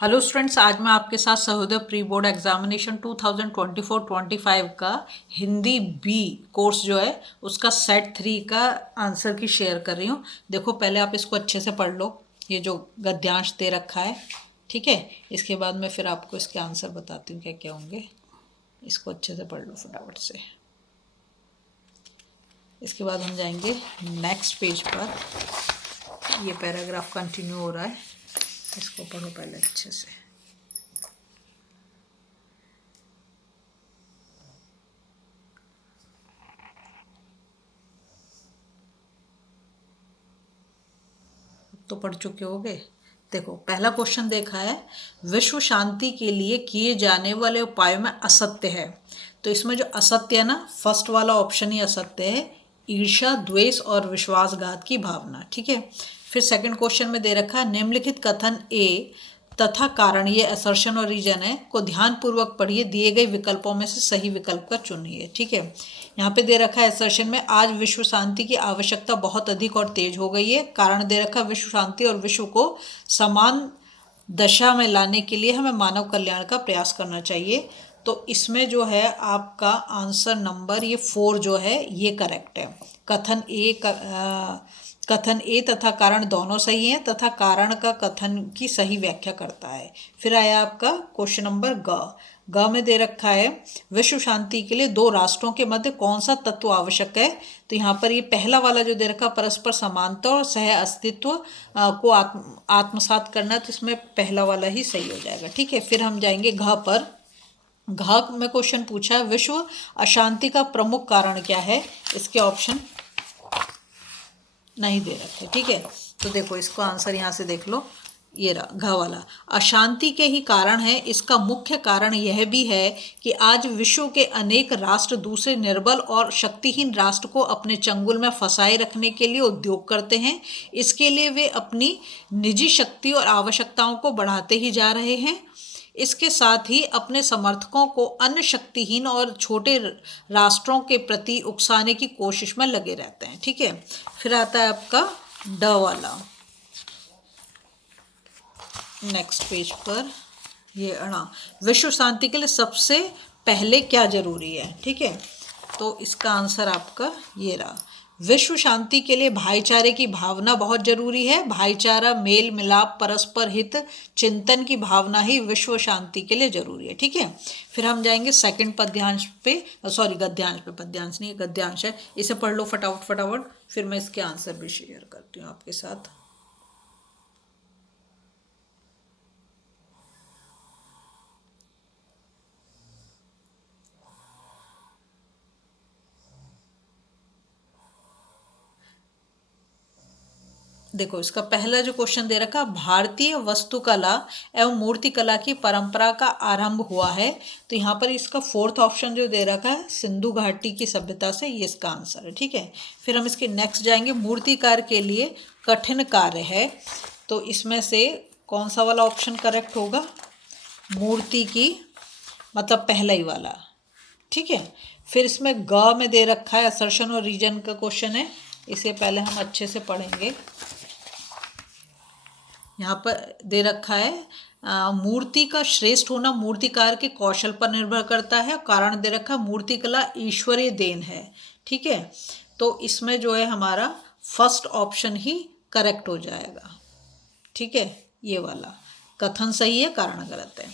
Hello students, आज मैं आपके साथ सहोदय प्री बोर्ड एग्जामिनेशन 2024-25 का हिंदी बी कोर्स जो है उसका सेट 3 का आंसर की शेयर कर रही हूँ। देखो, पहले आप इसको अच्छे से पढ़ लो, ये जो गद्यांश दे रखा है, ठीक है। इसके बाद मैं फिर आपको इसके आंसर बताती हूँ क्या क्या होंगे। इसको अच्छे से पढ़ लो फटाफट से। इसके बाद हम जाएंगे नेक्स्ट पेज पर। ये पैराग्राफ कंटिन्यू हो रहा है, इसको पढ़ो पहले अच्छे से। तो पढ़ चुके होगे। देखो, पहला क्वेश्चन देखा है, विश्व शांति के लिए किए जाने वाले उपायों में असत्य है। तो इसमें जो असत्य है ना, फर्स्ट वाला ऑप्शन ही असत्य है, ईर्ष्या, द्वेष और विश्वासघात की भावना, ठीक है। फिर सेकंड क्वेश्चन में दे रखा है, निम्नलिखित कथन ए तथा कारण, ये असर्शन और रीजन है, को ध्यानपूर्वक पढ़िए, दिए गए विकल्पों में से सही विकल्प का चुनिए, ठीक है। यहाँ पे दे रखा है असर्शन में, आज विश्व शांति की आवश्यकता बहुत अधिक और तेज हो गई है। कारण दे रखा है, विश्व शांति और विश्व को समान दशा में लाने के लिए हमें मानव कल्याण का प्रयास करना चाहिए। तो इसमें जो है आपका आंसर नंबर ये 4 जो है ये करेक्ट है। कथन ए तथा कारण दोनों सही हैं तथा कारण का कथन की सही व्याख्या करता है। फिर आया आपका क्वेश्चन नंबर ग में दे रखा है, विश्व शांति के लिए दो राष्ट्रों के मध्य कौन सा तत्व आवश्यक है। तो यहाँ पर ये पहला वाला जो दे रखा, परस्पर समानता और सह अस्तित्व को आत्मसात करना, तो इसमें पहला वाला ही सही हो जाएगा, ठीक है। फिर हम जाएंगे घ पर। घ में क्वेश्चन पूछा है, विश्व अशांति का प्रमुख कारण क्या है। इसके ऑप्शन नहीं दे रखे, ठीक है। तो देखो, इसको आंसर यहाँ से देख लो, ये रहा घ वाला, अशांति के ही कारण है। इसका मुख्य कारण यह भी है कि आज विश्व के अनेक राष्ट्र दूसरे निर्बल और शक्तिहीन राष्ट्र को अपने चंगुल में फंसाए रखने के लिए उद्योग करते हैं। इसके लिए वे अपनी निजी शक्ति और आवश्यकताओं को बढ़ाते ही जा रहे हैं। इसके साथ ही अपने समर्थकों को अन्य शक्तिहीन और छोटे राष्ट्रों के प्रति उकसाने की कोशिश में लगे रहते हैं, ठीक है। फिर आता है आपका ड वाला, नेक्स्ट पेज पर, ये अणा, विश्व शांति के लिए सबसे पहले क्या जरूरी है, ठीक है। तो इसका आंसर आपका ये रहा, विश्व शांति के लिए भाईचारे की भावना बहुत जरूरी है। भाईचारा, मेल मिलाप, परस्पर हित चिंतन की भावना ही विश्व शांति के लिए जरूरी है, ठीक है। फिर हम जाएंगे सेकंड पद्यांश पे, सॉरी गद्यांश पे, पद्यांश नहीं गद्यांश है। इसे पढ़ लो फटाफट फटाफट, फिर मैं इसके आंसर भी शेयर करती हूँ आपके साथ। देखो, इसका पहला जो क्वेश्चन दे रखा, भारतीय वास्तुकला एवं मूर्तिकला की परंपरा का आरंभ हुआ है। तो यहाँ पर इसका फोर्थ ऑप्शन जो दे रखा है, सिंधु घाटी की सभ्यता से, ये इसका आंसर है, ठीक है। फिर हम इसके नेक्स्ट जाएंगे, मूर्तिकार के लिए कठिन कार्य है। तो इसमें से कौन सा वाला ऑप्शन करेक्ट होगा, मूर्ति की, मतलब पहला ही वाला, ठीक है। फिर इसमें ग में दे रखा है, असर्शन और रीजन का क्वेश्चन है। इसे पहले हम अच्छे से पढ़ेंगे। यहाँ पर दे रखा है, मूर्ति का श्रेष्ठ होना मूर्तिकार के कौशल पर निर्भर करता है। कारण दे रखा है, मूर्तिकला ईश्वरीय देन है, ठीक है। तो इसमें जो है हमारा फर्स्ट ऑप्शन ही करेक्ट हो जाएगा, ठीक है। ये वाला कथन सही है, कारण गलत है।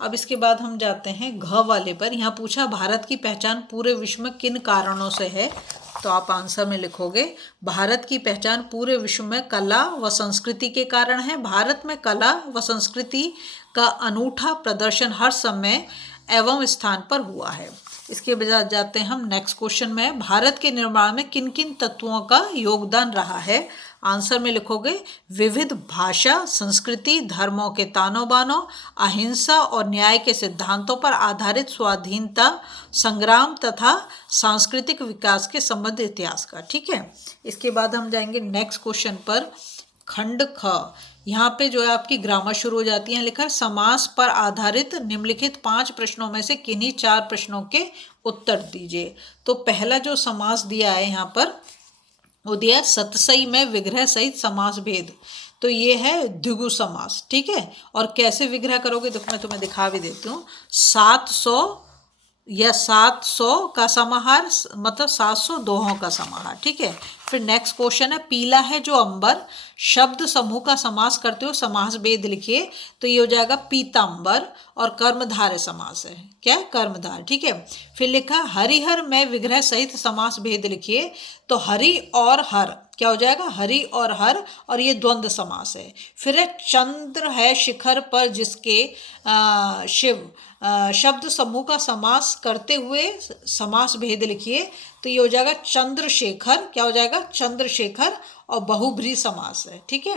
अब इसके बाद हम जाते हैं घ वाले पर। यहाँ पूछा, भारत की पहचान पूरे विश्व में किन कारणों से है। तो आप आंसर में लिखोगे, भारत की पहचान पूरे विश्व में कला व संस्कृति के कारण है। भारत में कला व संस्कृति का अनूठा प्रदर्शन हर समय एवं स्थान पर हुआ है। इसके बाद जाते हैं हम नेक्स्ट क्वेश्चन में, भारत के निर्माण में किन किन तत्वों का योगदान रहा है। आंसर में लिखोगे, विविध भाषा, संस्कृति, धर्मों के तानों बानों, अहिंसा और न्याय के सिद्धांतों पर आधारित स्वाधीनता संग्राम तथा सांस्कृतिक विकास के संबंध इतिहास का, ठीक है। इसके बाद हम जाएंगे नेक्स्ट क्वेश्चन पर, खंड ख। यहाँ पे जो है आपकी ग्रामर शुरू हो जाती है। लिखा, समास पर आधारित निम्नलिखित 5 प्रश्नों में से किन्हीं 4 प्रश्नों के उत्तर दीजिए। तो पहला जो समास दिया है यहाँ पर, वो दिया सतसई में विग्रह सहित समास भेद। तो तो ये है द्विगु समास, ठीक है। और कैसे विग्रह करोगे, देखो मैं तुम्हें दिखा भी देती हूँ। 700 या 700 का समाहार, मतलब 700 दोहों का समाहार, ठीक है। फिर नेक्स्ट क्वेश्चन है, पीला है जो अंबर, शब्द समूह का समास करते हो समास भेद लिखिए। तो ये हो जाएगा पीतांबर, और कर्मधारय समास है, क्या है, कर्मधार, ठीक है। फिर लिखा हरिहर में विग्रह सहित समास भेद लिखिए। तो हरि और हर क्या हो जाएगा, हरि और हर, और ये द्वंद्व समास है। फिर है चंद्र है शिखर पर जिसके शिव, शब्द समूह का समास करते हुए समास भेद लिखिए। तो ये हो जाएगा चंद्रशेखर, क्या हो जाएगा, चंद्रशेखर, और बहुब्री समास है, ठीक है।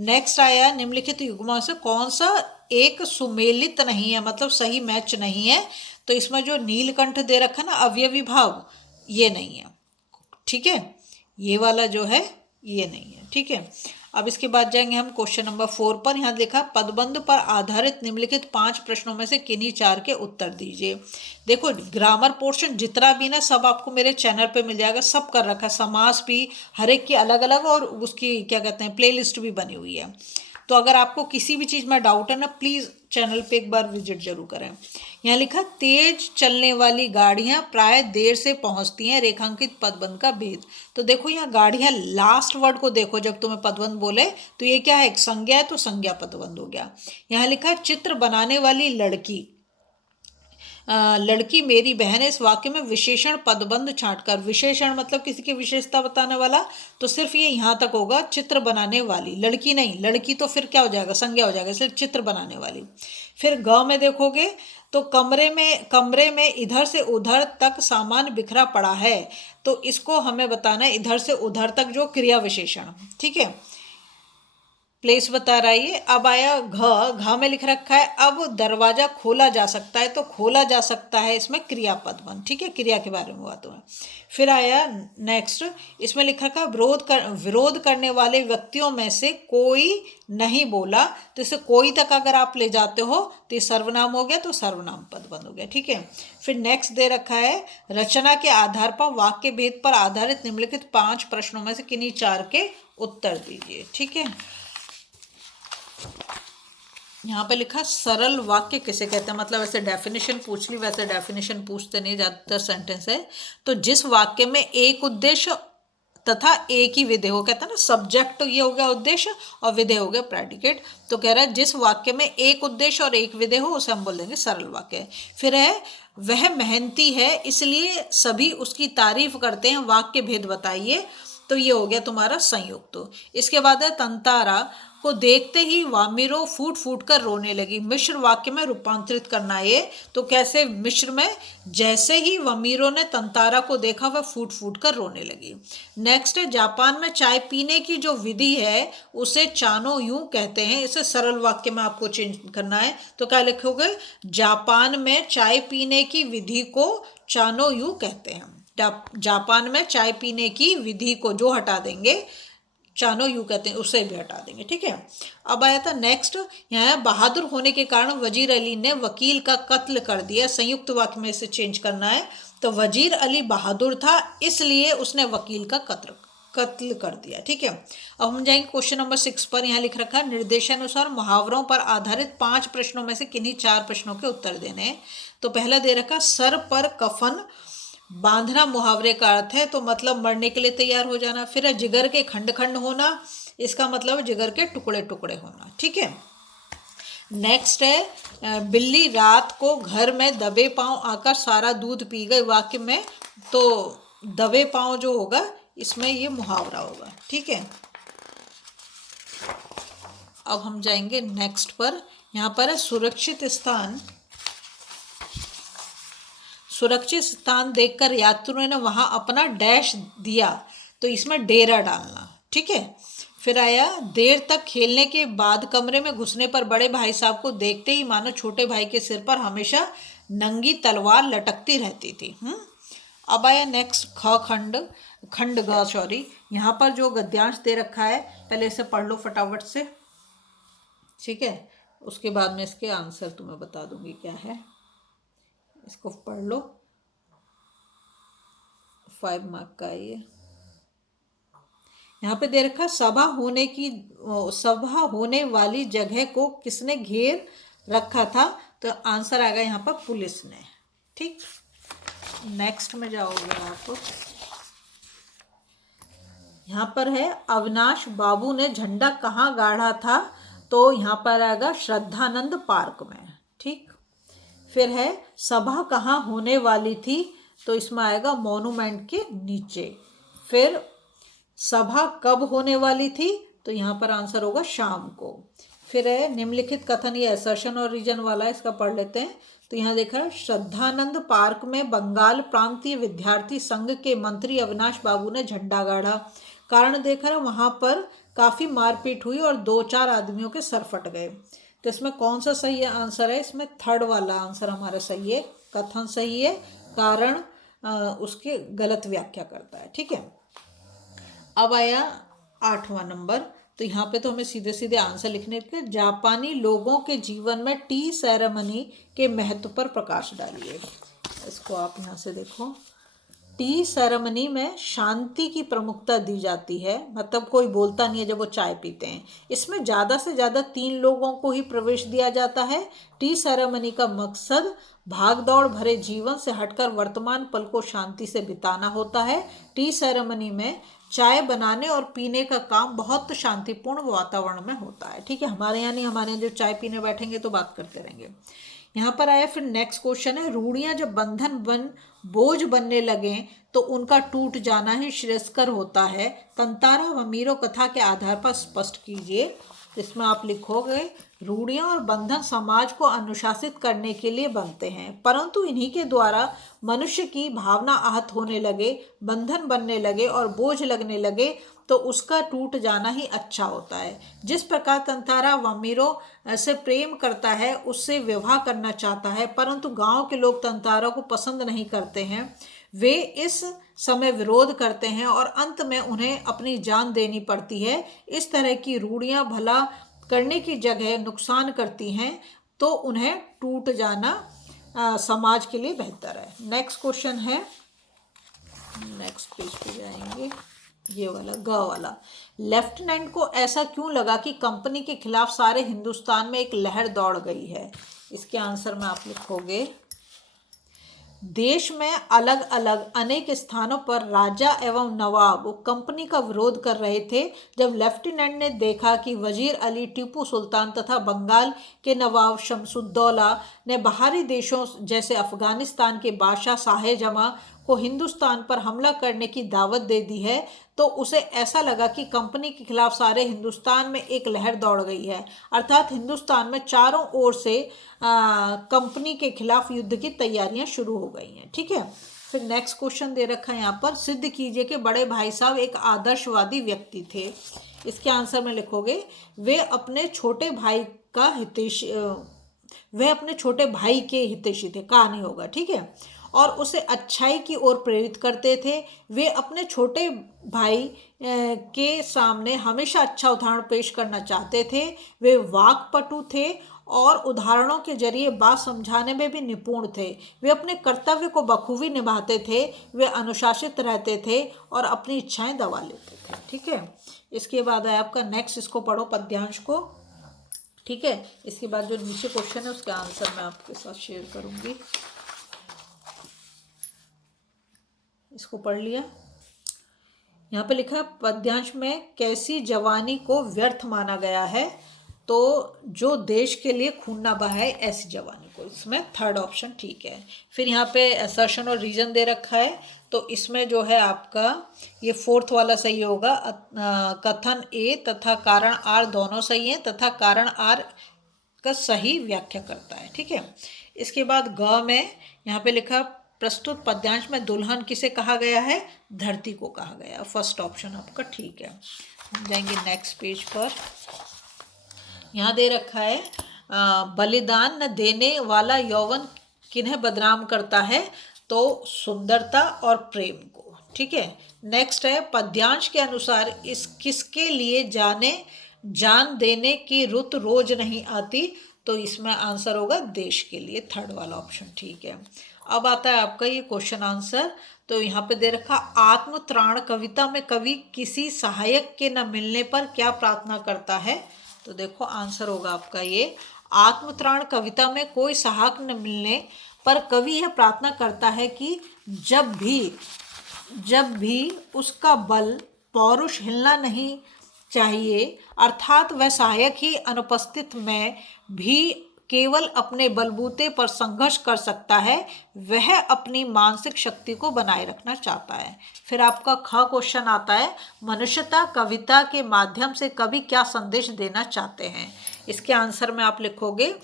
नेक्स्ट आया निम्नलिखित युग्मों से कौन सा एक सुमेलित नहीं है, मतलब सही मैच नहीं है। तो इसमें जो नीलकंठ दे रखा है ना, अवयवी भाव, ये नहीं है, ठीक है। ये वाला जो है ये नहीं है, ठीक है। अब इसके बाद जाएंगे हम क्वेश्चन नंबर 4 पर। यहाँ लिखा पदबंध पर आधारित निम्नलिखित 5 प्रश्नों में से किन्हीं 4 के उत्तर दीजिए। देखो ग्रामर पोर्शन जितना भी ना, सब आपको मेरे चैनल पे मिल जाएगा, सब कर रखा है, समास भी हर एक की अलग अलग, और उसकी क्या कहते हैं प्लेलिस्ट भी बनी हुई है। तो अगर आपको किसी भी चीज़ में डाउट है ना, प्लीज़ चैनल पे एक बार विजिट जरूर करें। यहाँ लिखा तेज चलने वाली गाड़ियाँ प्राय देर से पहुँचती हैं, रेखांकित पदबंध का भेद। तो देखो यहाँ गाड़ियाँ, लास्ट वर्ड को देखो, जब तुम्हें पदबंध बोले तो ये क्या है, एक संज्ञा है, तो संज्ञा पदबंध हो गया। यहाँ लिखा है चित्र बनाने वाली लड़की, लड़की मेरी बहन है। इस वाक्य में विशेषण पदबंध छांटकर, विशेषण मतलब किसी की विशेषता बताने वाला, तो सिर्फ ये यहाँ तक होगा, चित्र बनाने वाली, लड़की नहीं, लड़की तो फिर क्या हो जाएगा, संज्ञा हो जाएगा, इसलिए चित्र बनाने वाली। फिर ग में देखोगे तो कमरे में इधर से उधर तक सामान बिखरा पड़ा है। तो इसको हमें बताना है इधर से उधर तक जो क्रिया विशेषण, ठीक है, प्लेस बता रहा है ये। अब आया घ में लिख रखा है अब दरवाजा खोला जा सकता है। तो खोला जा सकता है इसमें क्रियापद बन, ठीक है, क्रिया के बारे में बात हुआ। फिर आया नेक्स्ट, इसमें लिख रखा है विरोध करने वाले व्यक्तियों में से कोई नहीं बोला। तो इसे कोई तक अगर आप ले जाते हो तो ये सर्वनाम हो गया, तो सर्वनाम पद बन हो गया, ठीक है। फिर नेक्स्ट दे रखा है रचना के आधार पर वाक्य भेद पर आधारित निम्नलिखित 5 प्रश्नों में से किन्हीं 4 के उत्तर दीजिए, ठीक है। यहाँ पे लिखा सरल वाक्य किसे कहते हैं, मतलब ऐसे डेफिनेशन पूछ ली, वैसे डेफिनेशन पूछते नहीं, ज़्यादातर सेंटेंस है। तो जिस वाक्य में एक उद्देश्य तथा एक ही विधेय हो, कहता है ना, सब्जेक्ट तो ये हो गया उद्देश्य और विधेय हो गया प्रेडिकेट। तो कह रहा है जिस वाक्य में एक उद्देश्य और एक विधेय हो उसे हम बोल देंगे सरल वाक्य। फिर है वह मेहनती है इसलिए सभी उसकी तारीफ करते हैं, वाक्य भेद बताइए। तो ये हो गया तुम्हारा संयुक्त। इसके बाद है तंतारा को देखते ही वामिरो फूट फूट कर रोने लगी। मिश्र वाक्य में रूपांतरित करना है ये। तो कैसे मिश्र में, जैसे ही वमीरो ने तंतारा को देखा वह फूट फूट कर रोने लगी। नेक्स्ट है जापान में चाय पीने की जो विधि है उसे चानो यूं कहते हैं। इसे सरल वाक्य में आपको चेंज करना है। तो क्या लिखोगे, जापान में चाय पीने की विधि को चानो यूं कहते हैं। जापान में चाय पीने की विधि को जो हटा देंगे, चानो यू कहते हैं, उसे भी हटा देंगे, ठीक है। अब आया था नेक्स्ट, यहाँ बहादुर होने के कारण वजीर अली ने वकील का कत्ल कर दिया। संयुक्त वाक्य में इसे चेंज करना है। तो वजीर अली बहादुर था इसलिए उसने वकील का कत्ल कर दिया, ठीक है। अब हम जाएंगे क्वेश्चन नंबर 6 पर। यहाँ लिख रखा है निर्देशानुसार मुहावरों पर आधारित 5 प्रश्नों में से किन्हीं 4 प्रश्नों के उत्तर देने हैं। तो पहला दे रखा सर पर कफन बांधना मुहावरे का अर्थ है, तो मतलब मरने के लिए तैयार हो जाना। फिर जिगर के खंड खंड होना, इसका मतलब जिगर के टुकड़े टुकड़े होना, ठीक है। नेक्स्ट है बिल्ली रात को घर में दबे पांव आकर सारा दूध पी गई। वाक्य में तो दबे पांव जो होगा इसमें ये मुहावरा होगा, ठीक है। अब हम जाएंगे नेक्स्ट पर। यहाँ पर है सुरक्षित स्थान देखकर यात्रियों ने वहां अपना डैश दिया। तो इसमें डेरा डालना, ठीक है। फिर आया देर तक खेलने के बाद कमरे में घुसने पर बड़े भाई साहब को देखते ही मानो छोटे भाई के सिर पर हमेशा नंगी तलवार लटकती रहती थी। अब आया नेक्स्ट खंड ग सॉरी। यहाँ पर जो गद्यांश दे रखा है पहले इसे पढ़ लो फटाफट से, ठीक है। उसके बाद में इसके आंसर तुम्हें बता दूंगी क्या है। इसको पढ़ लो, 5 मार्क का ये। यहाँ पे दे रखा सभा होने वाली जगह को किसने घेर रखा था, तो आंसर आएगा यहाँ पर पुलिस ने। ठीक, नेक्स्ट में जाओगे आप, यहाँ पर है अविनाश बाबू ने झंडा कहाँ गाड़ा था, तो यहाँ पर आएगा श्रद्धानंद पार्क में। ठीक, फिर है सभा कहाँ होने वाली थी, तो इसमें आएगा मॉन्यूमेंट के नीचे। फिर सभा कब होने वाली थी, तो यहाँ पर आंसर होगा शाम को। फिर है निम्नलिखित कथन, ये असर्शन और रीजन वाला है, इसका पढ़ लेते हैं। तो यहाँ देखा श्रद्धानंद पार्क में बंगाल प्रांतीय विद्यार्थी संघ के मंत्री अविनाश बाबू ने झंडा गाड़ा। कारण देखा वहाँ पर काफ़ी मारपीट हुई और 2-4 आदमियों के सर फट गए। तो इसमें कौन सा सही आंसर है, इसमें थर्ड वाला आंसर हमारा सही है, कथन सही है, कारण उसकी गलत व्याख्या करता है। ठीक है, अब आया 8वां नंबर। तो यहाँ पे तो हमें सीधे सीधे आंसर लिखने के, जापानी लोगों के जीवन में टी सेरेमनी के महत्व पर प्रकाश डालिए। इसको आप यहाँ से देखो, टी सेरेमनी में शांति की प्रमुखता दी जाती है, मतलब कोई बोलता नहीं है जब वो चाय पीते हैं। इसमें ज़्यादा से ज़्यादा 3 लोगों को ही प्रवेश दिया जाता है। टी सेरेमनी का मकसद भागदौड़ भरे जीवन से हटकर वर्तमान पल को शांति से बिताना होता है। टी सेरेमनी में चाय बनाने और पीने का काम बहुत शांतिपूर्ण वातावरण में होता है। ठीक है, हमारे यहाँ नहीं, हमारे यहाँ जो चाय पीने बैठेंगे तो बात करते रहेंगे। यहाँ पर आया फिर नेक्स्ट क्वेश्चन है, रूढ़ियाँ जब बंधन बन बोझ बनने लगे तो उनका टूट जाना ही श्रेयस्कर होता है, तंतारा व मीरो कथा के आधार पर स्पष्ट कीजिए। इसमें आप लिखोगे, रूढ़ियाँ और बंधन समाज को अनुशासित करने के लिए बनते हैं, परंतु इन्हीं के द्वारा मनुष्य की भावना आहत होने लगे, बंधन बनने लगे और बोझ लगने लगे तो उसका टूट जाना ही अच्छा होता है। जिस प्रकार तंतारा वमीरो से प्रेम करता है, उससे विवाह करना चाहता है, परंतु गांव के लोग तंतारा को पसंद नहीं करते हैं, वे इस समय विरोध करते हैं और अंत में उन्हें अपनी जान देनी पड़ती है। इस तरह की रूढ़ियाँ भला करने की जगह नुकसान करती हैं, तो उन्हें टूट जाना समाज के लिए बेहतर है। नेक्स्ट क्वेश्चन है, नेक्स्ट पेज पे जाएंगे, ये वाला ग वाला, लेफ्टिनेंट को ऐसा क्यों लगा कि कंपनी के खिलाफ सारे हिंदुस्तान में एक लहर दौड़ गई है। इसके आंसर में आप लिखोगे, देश में अलग अलग अनेक स्थानों पर राजा एवं नवाब कंपनी का विरोध कर रहे थे। जब लेफ्टिनेंट ने देखा कि वजीर अली, टीपू सुल्तान तथा बंगाल के नवाब शमसुद्दौला ने बाहरी देशों जैसे अफगानिस्तान के बादशाह शाहजहां को हिंदुस्तान पर हमला करने की दावत दे दी है, तो उसे ऐसा लगा कि कंपनी के खिलाफ सारे हिंदुस्तान में एक लहर दौड़ गई है, अर्थात हिंदुस्तान में चारों ओर से कंपनी के खिलाफ युद्ध की तैयारियां शुरू हो गई हैं। ठीक है, फिर नेक्स्ट क्वेश्चन दे रखा है यहाँ पर, सिद्ध कीजिए कि बड़े भाई साहब एक आदर्शवादी व्यक्ति थे। इसके आंसर में लिखोगे, वे अपने छोटे भाई के हितैषी थे, कहा नहीं होगा। ठीक है, और उसे अच्छाई की ओर प्रेरित करते थे। वे अपने छोटे भाई के सामने हमेशा अच्छा उदाहरण पेश करना चाहते थे। वे वाक्पटु थे और उदाहरणों के जरिए बात समझाने में भी निपुण थे। वे अपने कर्तव्य को बखूबी निभाते थे। वे अनुशासित रहते थे और अपनी इच्छाएं दबा लेते थे। ठीक है, इसके बाद है आपका नेक्स्ट, इसको पढ़ो पद्यांश को। ठीक है, इसके बाद जो नीचे क्वेश्चन है उसका आंसर मैं आपके साथ शेयर करूंगी। इसको पढ़ लिया। यहाँ पे लिखा है, पद्यांश में कैसी जवानी को व्यर्थ माना गया है, तो जो देश के लिए खून ना बहाए ऐसी जवानी को। इसमें थर्ड ऑप्शन ठीक है। फिर यहाँ पे असर्शन और रीजन दे रखा है, तो इसमें जो है आपका ये फोर्थ वाला सही होगा। कथन ए तथा कारण आर दोनों सही हैं, तथा कारण आर का सही व्याख्या करता है। ठीक है, इसके बाद ग में यहाँ पे लिखा, प्रस्तुत पद्यांश में दुल्हन किसे कहा गया है, धरती को कहा गया। फर्स्ट ऑप्शन आपका ठीक है। जाएंगे नेक्स्ट पेज पर, यहाँ दे रखा है, बलिदान न देने वाला यौवन किन्हें बदनाम करता है, तो सुंदरता और प्रेम को। ठीक है, नेक्स्ट है, पद्यांश के अनुसार इस किसके लिए जान देने की रुत रोज नहीं आती, तो इसमें आंसर होगा देश के लिए। थर्ड वाला ऑप्शन ठीक है। अब आता है आपका ये क्वेश्चन आंसर। तो यहाँ पे दे रखा आत्मत्राण कविता में कवि किसी सहायक के न मिलने पर क्या प्रार्थना करता है। तो देखो आंसर होगा आपका ये, आत्मत्राण कविता में कोई सहायक न मिलने पर कवि यह प्रार्थना करता है कि जब भी उसका बल पौरुष हिलना नहीं चाहिए, अर्थात वह सहायक ही अनुपस्थित में भी केवल अपने बलबूते पर संघर्ष कर सकता है, वह अपनी मानसिक शक्ति को बनाए रखना चाहता है। फिर आपका ख क्वेश्चन आता है, मनुष्यता कविता के माध्यम से कवि क्या संदेश देना चाहते हैं। इसके आंसर में आप लिखोगे,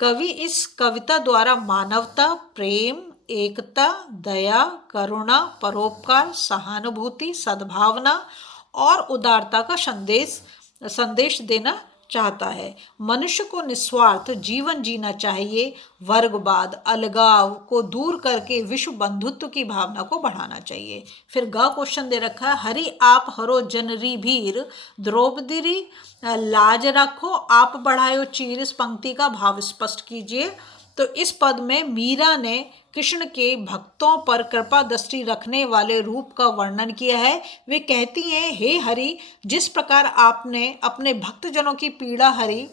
कवि इस कविता द्वारा मानवता, प्रेम, एकता, दया, करुणा, परोपकार, सहानुभूति, सद्भावना और उदारता का संदेश देना चाहता है। मनुष्य को निस्वार्थ जीवन जीना चाहिए, वर्गवाद, अलगाव को दूर करके विश्व बंधुत्व की भावना को बढ़ाना चाहिए। फिर ग क्वेश्चन दे रखा है, हरि आप हरो जनरी भीर, द्रौपदी लाज रखो आप बढ़ायो चीर। इस पंक्ति का भाव स्पष्ट कीजिए। तो इस पद में मीरा ने कृष्ण के भक्तों पर कृपा दृष्टि रखने वाले रूप का वर्णन किया है। वे कहती हैं, हे हरि, जिस प्रकार आपने अपने भक्तजनों की पीड़ा हरी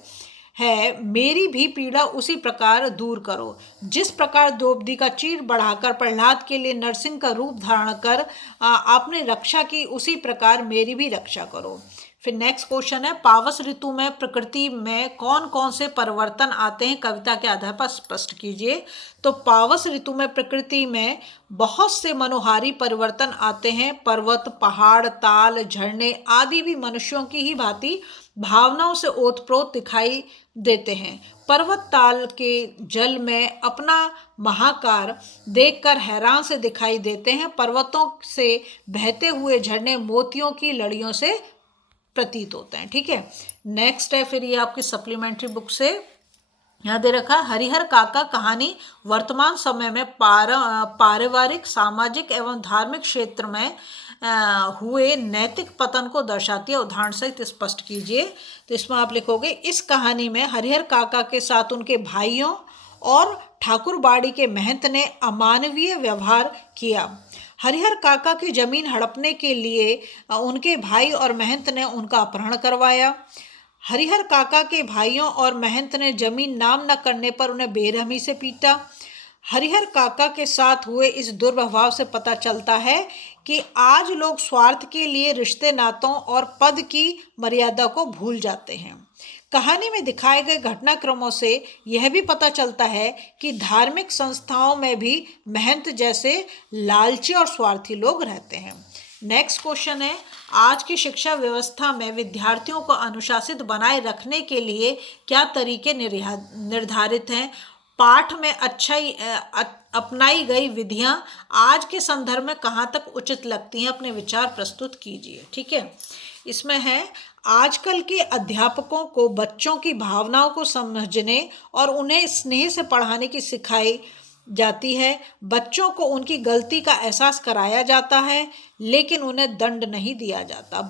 है, मेरी भी पीड़ा उसी प्रकार दूर करो। जिस प्रकार द्रौपदी का चीर बढ़ाकर प्रहलाद के लिए नरसिंह का रूप धारण कर आपने रक्षा की, उसी प्रकार मेरी भी रक्षा करो। फिर नेक्स्ट क्वेश्चन है, पावस ऋतु में प्रकृति में कौन कौन से परिवर्तन आते हैं, कविता के आधार पर स्पष्ट कीजिए। तो पावस ऋतु में प्रकृति में बहुत से मनोहारी परिवर्तन आते हैं। पर्वत, पहाड़, ताल, झरने आदि भी मनुष्यों की ही भांति भावनाओं से ओतप्रोत दिखाई देते हैं। पर्वत ताल के जल में अपना महाकार देखकर हैरान से दिखाई देते हैं। पर्वतों से बहते हुए झरने मोतियों की लड़ियों से प्रतीत होते हैं। ठीक है, नेक्स्ट है फिर ये आपकी सप्लीमेंट्री बुक से यहाँ दे रखा है, हरिहर काका कहानी वर्तमान समय में पारिवारिक, सामाजिक एवं धार्मिक क्षेत्र में हुए नैतिक पतन को दर्शाती है, उदाहरण सहित स्पष्ट कीजिए। तो इसमें आप लिखोगे, इस कहानी में हरिहर काका के साथ उनके भाइयों और ठाकुरबाड़ी के महंत ने अमानवीय व्यवहार किया। हरिहर काका की जमीन हड़पने के लिए उनके भाई और महंत ने उनका अपहरण करवाया। हरिहर काका के भाइयों और महंत ने जमीन नाम न करने पर उन्हें बेरहमी से पीटा। हरिहर काका के साथ हुए इस दुर्व्यवहार से पता चलता है कि आज लोग स्वार्थ के लिए रिश्ते नातों और पद की मर्यादा को भूल जाते हैं। कहानी में दिखाए गए घटनाक्रमों से यह भी पता चलता है कि धार्मिक संस्थाओं में भी महंत जैसे लालची और स्वार्थी लोग रहते हैं। नेक्स्ट क्वेश्चन है, आज की शिक्षा व्यवस्था में विद्यार्थियों को अनुशासित बनाए रखने के लिए क्या तरीके निर्धारित हैं। पाठ में अपनाई गई विधियां आज के संदर्भ में कहाँ तक उचित लगती हैं, अपने विचार प्रस्तुत कीजिए। ठीक है, इसमें है, आजकल के अध्यापकों को बच्चों की भावनाओं को समझने और उन्हें स्नेह से पढ़ाने की सिखाई जाती है। बच्चों को उनकी गलती का एहसास कराया जाता है, लेकिन उन्हें दंड नहीं दिया जाता।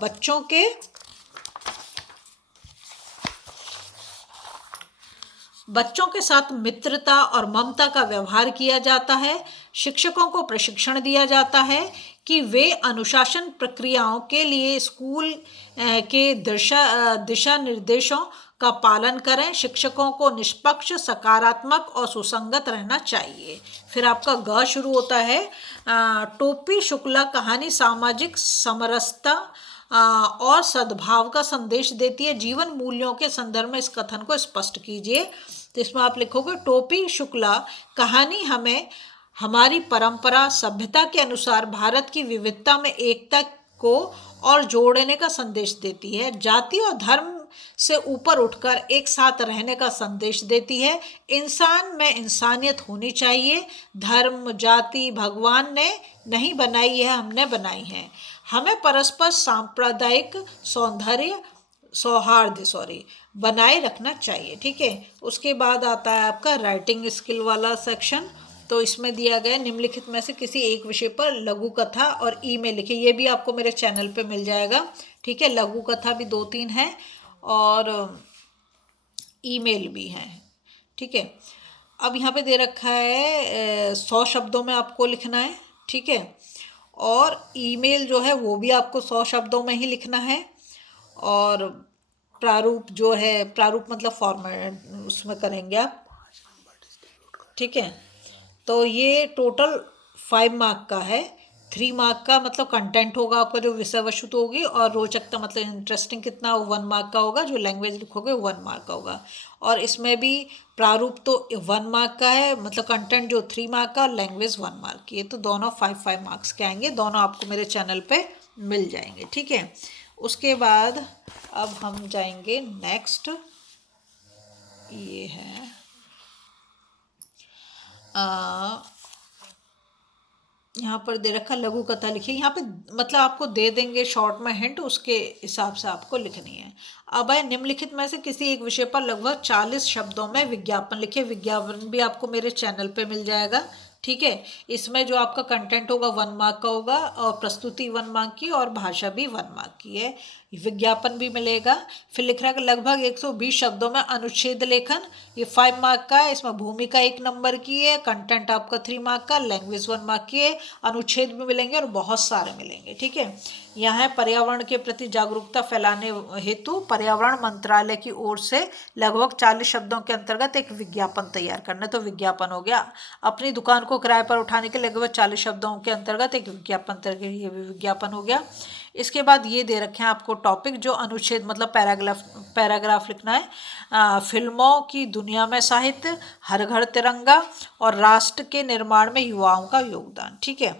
बच्चों के साथ मित्रता और ममता का व्यवहार किया जाता है। शिक्षकों को प्रशिक्षण दिया जाता है कि वे अनुशासन प्रक्रियाओं के लिए स्कूल के दिशा निर्देशों का पालन करें। शिक्षकों को निष्पक्ष, सकारात्मक और सुसंगत रहना चाहिए। फिर आपका ग शुरू होता है, टोपी शुक्ला कहानी सामाजिक समरसता और सद्भाव का संदेश देती है। जीवन मूल्यों के संदर्भ में इस कथन को स्पष्ट कीजिए। तो इसमें आप लिखोगे, टोपी शुक्ला कहानी हमें हमारी परंपरा, सभ्यता के अनुसार भारत की विविधता में एकता को और जोड़ने का संदेश देती है। जाति और धर्म से ऊपर उठकर एक साथ रहने का संदेश देती है। इंसान में इंसानियत होनी चाहिए। धर्म, जाति भगवान ने नहीं बनाई है, हमने बनाई है। हमें परस्पर सांप्रदायिक सौहार्द बनाए रखना चाहिए। ठीक है, उसके बाद आता है आपका राइटिंग स्किल वाला सेक्शन। तो इसमें दिया गया, निम्नलिखित में से किसी एक विषय पर लघु कथा और ईमेल लिखिए। ये भी आपको मेरे चैनल पे मिल जाएगा। ठीक है, लघु कथा भी 2-3 है और ईमेल भी है। ठीक है, अब यहाँ पे दे रखा है 100 शब्दों में आपको लिखना है। ठीक है, और ईमेल जो है वो भी आपको 100 शब्दों में ही लिखना है। और प्रारूप जो है, प्रारूप मतलब फॉर्मेट उसमें करेंगे आप, ठीक है। तो ये टोटल 5 मार्क का है। 3 मार्क का मतलब कंटेंट होगा आपका, जो विषय वस्तु तो होगी, और रोचकता मतलब इंटरेस्टिंग कितना, वो 1 मार्क का होगा। जो लैंग्वेज लिखोगे वो 1 मार्क का होगा। और इसमें भी प्रारूप तो 1 मार्क का है, मतलब कंटेंट जो 3 मार्क का, और लैंग्वेज 1 मार्क की है। तो दोनों 5-5 मार्क्स के आएंगे, दोनों आपको मेरे चैनल पे मिल जाएंगे, ठीक है। उसके बाद अब हम जाएंगे नेक्स्ट, ये है यहाँ पर दे रखा लघु कथा लिखिए। यहाँ पे मतलब आपको दे देंगे शॉर्ट में हिंट, उसके हिसाब से आपको लिखनी है। अब है निम्नलिखित में से किसी एक विषय पर लगभग 40 शब्दों में विज्ञापन लिखिए। विज्ञापन भी आपको मेरे चैनल पे मिल जाएगा, ठीक है। इसमें जो आपका कंटेंट होगा 1 मार्क का होगा, और प्रस्तुति 1 मार्क की, और भाषा भी 1 मार्क की है। विज्ञापन भी मिलेगा। फिर लिख रहा है कि लगभग 120 शब्दों में अनुच्छेद लेखन, ये 5 मार्क का है। इसमें भूमिका 1 नंबर की है, कंटेंट आपका 3 मार्क का, लैंग्वेज 1 मार्क की है। अनुच्छेद भी मिलेंगे और बहुत सारे मिलेंगे, ठीक है। यहाँ है पर्यावरण के प्रति जागरूकता फैलाने हेतु पर्यावरण मंत्रालय की ओर से लगभग 40 शब्दों के अंतर्गत एक विज्ञापन तैयार करना। तो विज्ञापन हो गया। अपनी दुकान को किराए पर उठाने के लगभग 40 शब्दों के अंतर्गत एक विज्ञापन तैयार, ये भी विज्ञापन हो गया। इसके बाद ये दे रखे हैं आपको टॉपिक, जो अनुच्छेद मतलब पैराग्राफ लिखना है। फिल्मों की दुनिया में साहित्य, हर घर तिरंगा, और राष्ट्र के निर्माण में युवाओं का योगदान, ठीक है।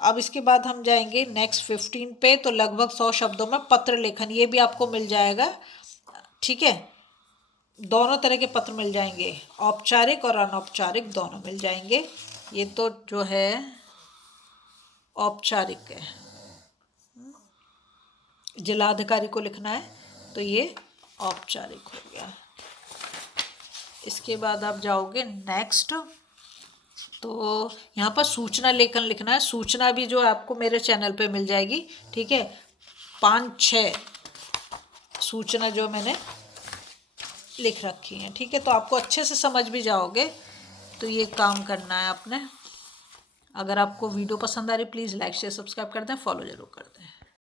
अब इसके बाद हम जाएंगे नेक्स्ट 15 पे। तो लगभग 100 शब्दों में पत्र लेखन, ये भी आपको मिल जाएगा, ठीक है। दोनों तरह के पत्र मिल जाएंगे, औपचारिक और अनौपचारिक दोनों मिल जाएंगे। ये तो जो है औपचारिक है, जिलाधिकारी को लिखना है, तो ये औपचारिक हो गया। इसके बाद आप जाओगे नेक्स्ट, तो यहाँ पर सूचना लेखन लिखना है। सूचना भी जो आपको मेरे चैनल पे मिल जाएगी, ठीक है। 5-6 सूचना जो मैंने लिख रखी हैं, ठीक है। तो आपको अच्छे से समझ भी जाओगे, तो ये काम करना है आपने। अगर आपको वीडियो पसंद आ रही, प्लीज़ लाइक शेयर सब्सक्राइब कर दें, फॉलो जरूर कर दें।